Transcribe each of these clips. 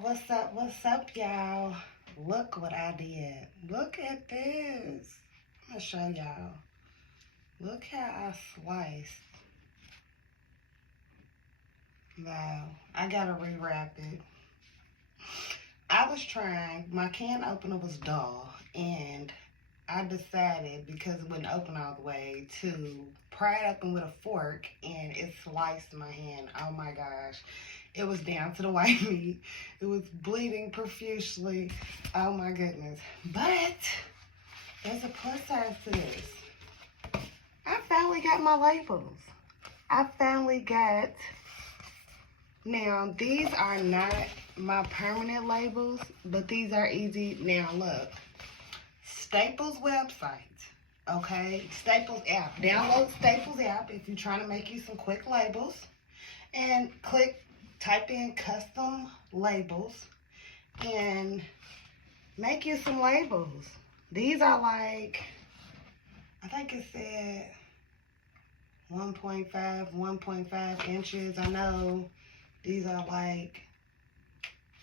What's up, y'all? Look what I did. Look at this. I'm gonna show y'all. Look how I sliced. Wow, I gotta rewrap it. I was trying, my can opener was dull, and I decided, because it wouldn't open all the way, to pry it open with a fork, and it sliced my hand. Oh my gosh. It was down to the white meat. It was bleeding profusely. Oh my goodness. But there's a plus side to this. I finally got my labels. I finally got, now these are not my permanent labels, but these are easy. Now look, Staples website, okay? Staples app. Download Staples app if you're trying to make you some quick labels. And type in custom labels and make you some labels. These are like, I think it said 1.5 inches. I know these are like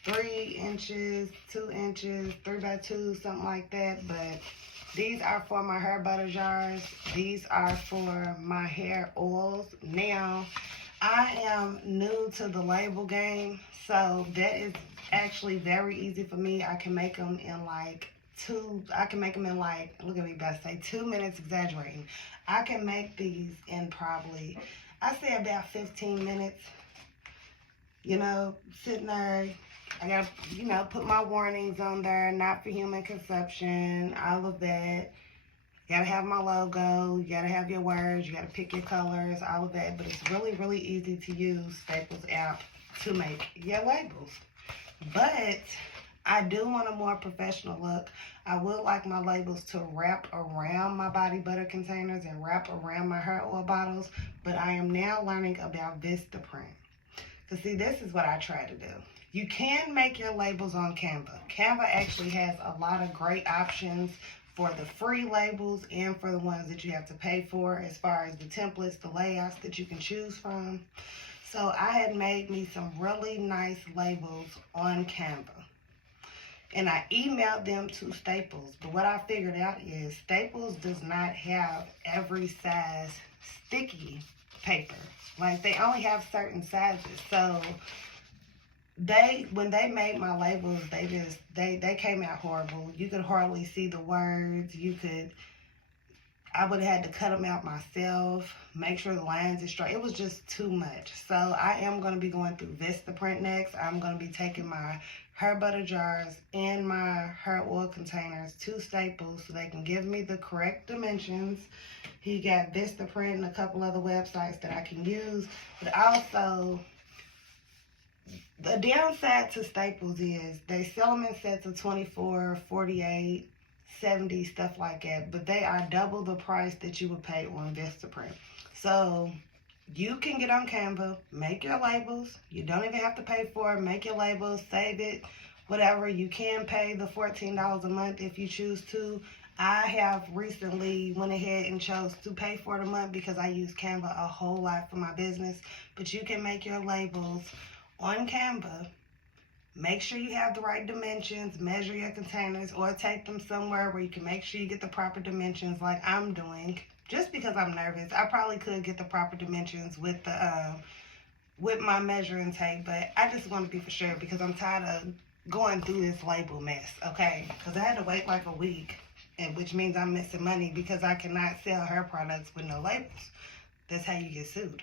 3 inches, 2 inches, 3 by 2, something like that. But these are for my hair butter jars. These are for my hair oils. Now, I am new to the label game, so that is actually very easy for me. I can make them in like look at me, about to say 2 minutes, exaggerating. I can make these in probably, I say about 15 minutes, sitting there. I gotta, put my warnings on there, not for human consumption, all of that. You gotta have my logo, you gotta have your words, you gotta pick your colors, all of that. But it's really, really easy to use Staples app to make your labels. But I do want a more professional look. I would like my labels to wrap around my body butter containers and wrap around my hair oil bottles. But I am now learning about Vistaprint. So see, this is what I try to do. You can make your labels on Canva. Canva actually has a lot of great options for the free labels and for the ones that you have to pay for, as far as the templates, the layouts that you can choose from. So I had made me some really nice labels on Canva. And I emailed them to Staples. But what I figured out is Staples does not have every size sticky paper. Like, they only have certain sizes. So when they made my labels, they came out horrible. You could hardly see the words. I would have had to cut them out myself, make sure the lines are straight. It was just too much. So I am going to be going through Vistaprint next. I'm going to be taking my hair butter jars and my hair oil containers to Staples so they can give me the correct dimensions. He got Vistaprint and a couple other websites that I can use. But also, the downside to Staples is they sell them in sets of 24, 48, 70, stuff like that. But they are double the price that you would pay on Vistaprint. So you can get on Canva, make your labels. You don't even have to pay for it. Make your labels, save it, whatever. You can pay the $14 a month if you choose to. I have recently went ahead and chose to pay for it a month because I use Canva a whole lot for my business. But you can make your labels on Canva. Make sure you have the right dimensions, measure your containers, or take them somewhere where you can make sure you get the proper dimensions like I'm doing. Just because I'm nervous, I probably could get the proper dimensions with my measuring tape, but I just want to be for sure because I'm tired of going through this label mess, okay? Because I had to wait like a week, and which means I'm missing money because I cannot sell hair products with no labels. That's how you get sued.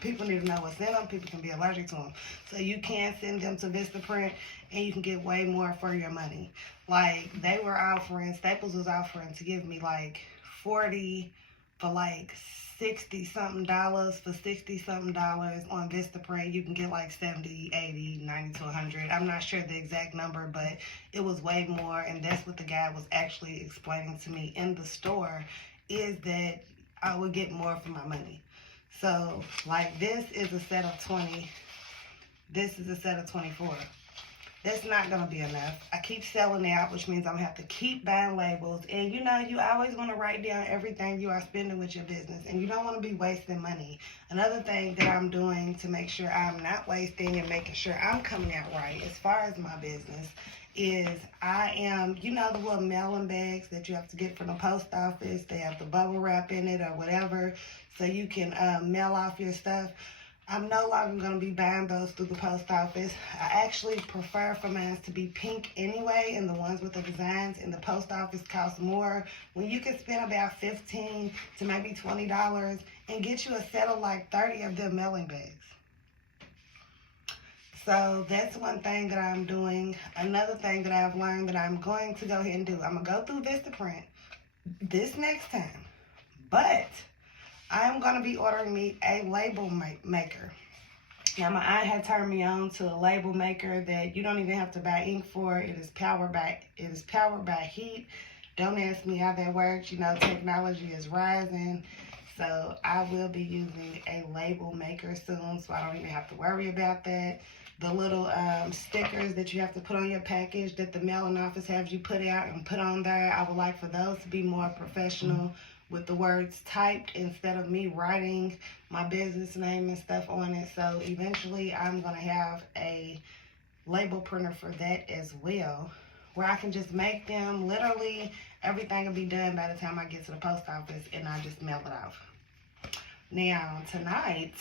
People need to know what's in them. People can be allergic to them. So you can send them to Vistaprint and you can get way more for your money. Like, Staples was offering to give me like 40 for like 60 something dollars. For 60 something dollars on Vistaprint, you can get like 70, 80, 90 to 100. I'm not sure the exact number, but it was way more. And that's what the guy was actually explaining to me in the store, is that I would get more for my money. So, like, this is a set of 20. This is a set of 24. That's not going to be enough. I keep selling out, which means I'm going to have to keep buying labels. And you know, you always want to write down everything you are spending with your business, and you don't want to be wasting money. Another thing that I'm doing to make sure I'm not wasting and making sure I'm coming out right as far as my business is I am, you know, the little mailing bags that you have to get from the post office. They have the bubble wrap in it or whatever, so you can mail off your stuff. I'm no longer going to be buying those through the post office. I actually prefer for mine to be pink anyway, and the ones with the designs in the post office cost more. When you can spend about $15 to maybe $20 and get you a set of like 30 of them mailing bags. So that's one thing that I'm doing. Another thing that I've learned that I'm going to go ahead and do, I'm going to go through Vistaprint this next time, but I'm going to be ordering me a label maker. Now, my aunt had turned me on to a label maker that you don't even have to buy ink for. It is powered by heat. Don't ask me how that works. You know, technology is rising. So I will be using a label maker soon, so I don't even have to worry about that. The little stickers that you have to put on your package that the mailing office has you put out and put on there, I would like for those to be more professional with the words typed instead of me writing my business name and stuff on it. So eventually I'm going to have a label printer for that as well, where I can just make them. Literally everything will be done by the time I get to the post office and I just mail it off. Now tonight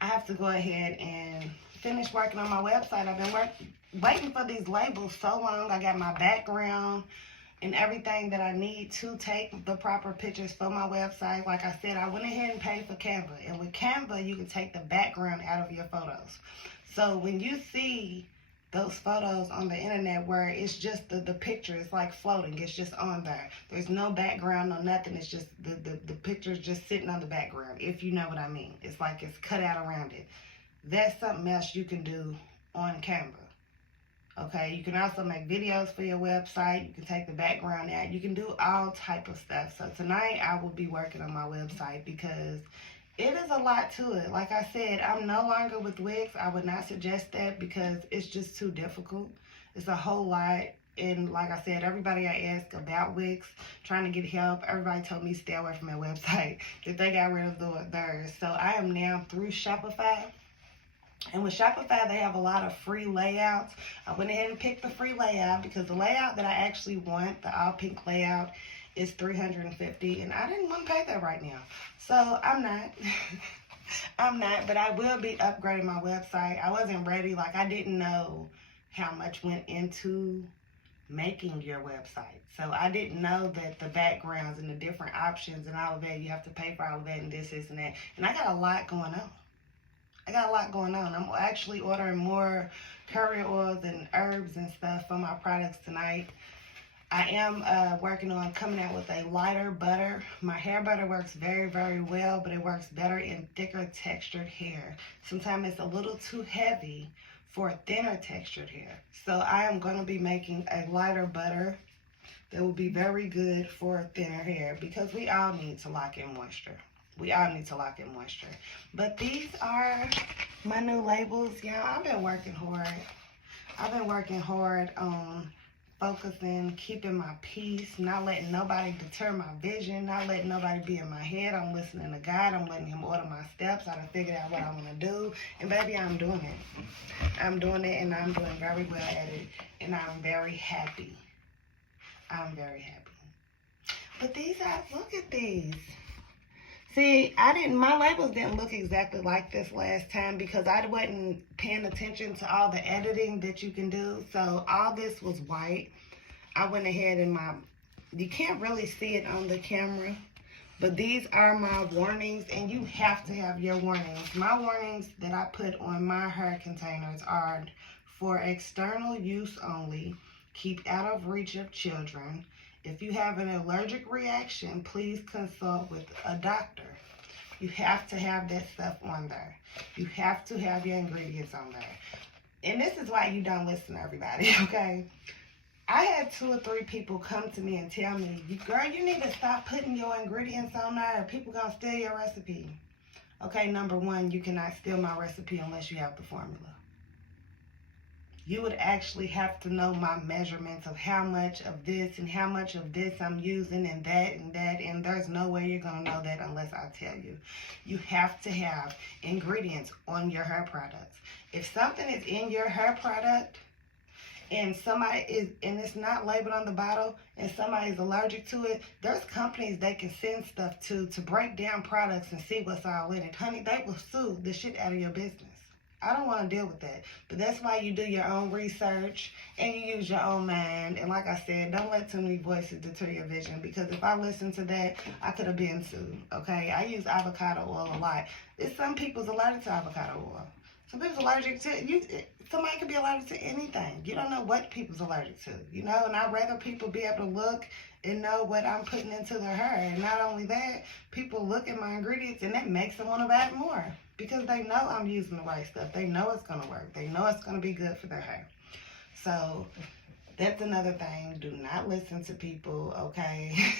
I have to go ahead and finish working on my website. I've been waiting for these labels so long. I got my background and everything that I need to take the proper pictures for my website. Like I said, I went ahead and paid for Canva. And with Canva, you can take the background out of your photos. So when you see those photos on the internet where it's just the picture, it's like floating, it's just on there. There's no background, no nothing. It's just the picture's just sitting on the background, if you know what I mean. It's like it's cut out around it. That's something else you can do on Canva. Okay, you can also make videos for your website. You can take the background out. You can do all type of stuff. So tonight I will be working on my website because it is a lot to it. Like I said, I'm no longer with Wix. I would not suggest that because it's just too difficult. It's a whole lot. And like I said, everybody I asked about Wix, trying to get help, everybody told me stay away from that website, that they got rid of theirs. So I am now through Shopify. And with Shopify, they have a lot of free layouts. I went ahead and picked the free layout because the layout that I actually want, the all pink layout, is $350, and I didn't want to pay that right now. So I'm not. I'm not, but I will be upgrading my website. I wasn't ready. Like, I didn't know how much went into making your website. So I didn't know that the backgrounds and the different options and all of that, you have to pay for all of that and this and that. And I got a lot going on. I'm actually ordering more curry oils and herbs and stuff for my products tonight. I am working on coming out with a lighter butter. My hair butter works very, very well, but it works better in thicker textured hair. Sometimes it's a little too heavy for thinner textured hair. So I am going to be making a lighter butter that will be very good for thinner hair because we all need to lock in moisture. But these are my new labels. Y'all, I've been working hard on focusing, keeping my peace, not letting nobody deter my vision, not letting nobody be in my head. I'm listening to God. I'm letting him order my steps. I done figured out what I want to do. And baby, I'm doing it. I'm doing it, and I'm doing very well at it. And I'm very happy. But look at these. See, my labels didn't look exactly like this last time because I wasn't paying attention to all the editing that you can do. So all this was white. I went ahead and you can't really see it on the camera, but these are my warnings, and you have to have your warnings. My warnings that I put on my hair containers are for external use only, keep out of reach of children. If you have an allergic reaction, please consult with a doctor. You have to have that stuff on there. You have to have your ingredients on there. And this is why you don't listen to everybody, okay? I had 2 or 3 people come to me and tell me, girl, you need to stop putting your ingredients on there or people gonna steal your recipe. Okay, number one, you cannot steal my recipe unless you have the formula. you would actually have to know my measurements of how much of this and how much of this I'm using and that, and there's no way you're going to know that unless I tell you. You have to have ingredients on your hair products. If something is in your hair product and somebody is, and it's not labeled on the bottle, and somebody's allergic to it, there's companies they can send stuff to break down products and see what's all in it. Honey, they will sue the shit out of your business. I don't want to deal with that. But that's why you do your own research and you use your own mind. And like I said, don't let too many voices deter your vision, because if I listened to that, I could have been sued, okay? I use avocado oil a lot. Some people's allergic to avocado oil. Some people's allergic to, somebody could be allergic to anything. You don't know what people's allergic to, and I'd rather people be able to look and know what I'm putting into their hair. And not only that, people look at my ingredients and that makes them want to buy more, because they know I'm using the right stuff. They know it's going to work. They know it's going to be good for their hair. So that's another thing. Do not listen to people, okay?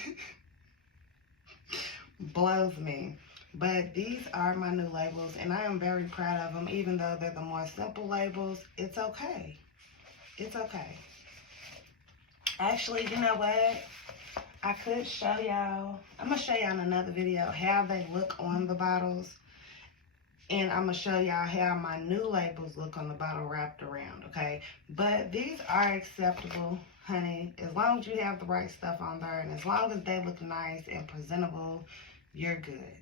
Blows me. But these are my new labels, and I am very proud of them. Even though they're the more simple labels, it's okay. It's okay. Actually, you know what? I could show y'all. I'm going to show y'all in another video how they look on the bottles. And I'm going to show y'all how my new labels look on the bottle wrapped around, okay? But these are acceptable, honey. As long as you have the right stuff on there, and as long as they look nice and presentable, you're good.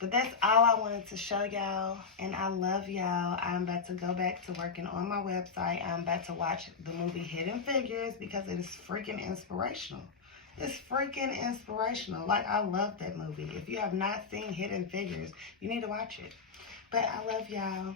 But that's all I wanted to show y'all, and I love y'all. I'm about to go back to working on my website. I'm about to watch the movie Hidden Figures because it is freaking inspirational. It's freaking inspirational. Like, I love that movie. If you have not seen Hidden Figures, you need to watch it. But I love y'all.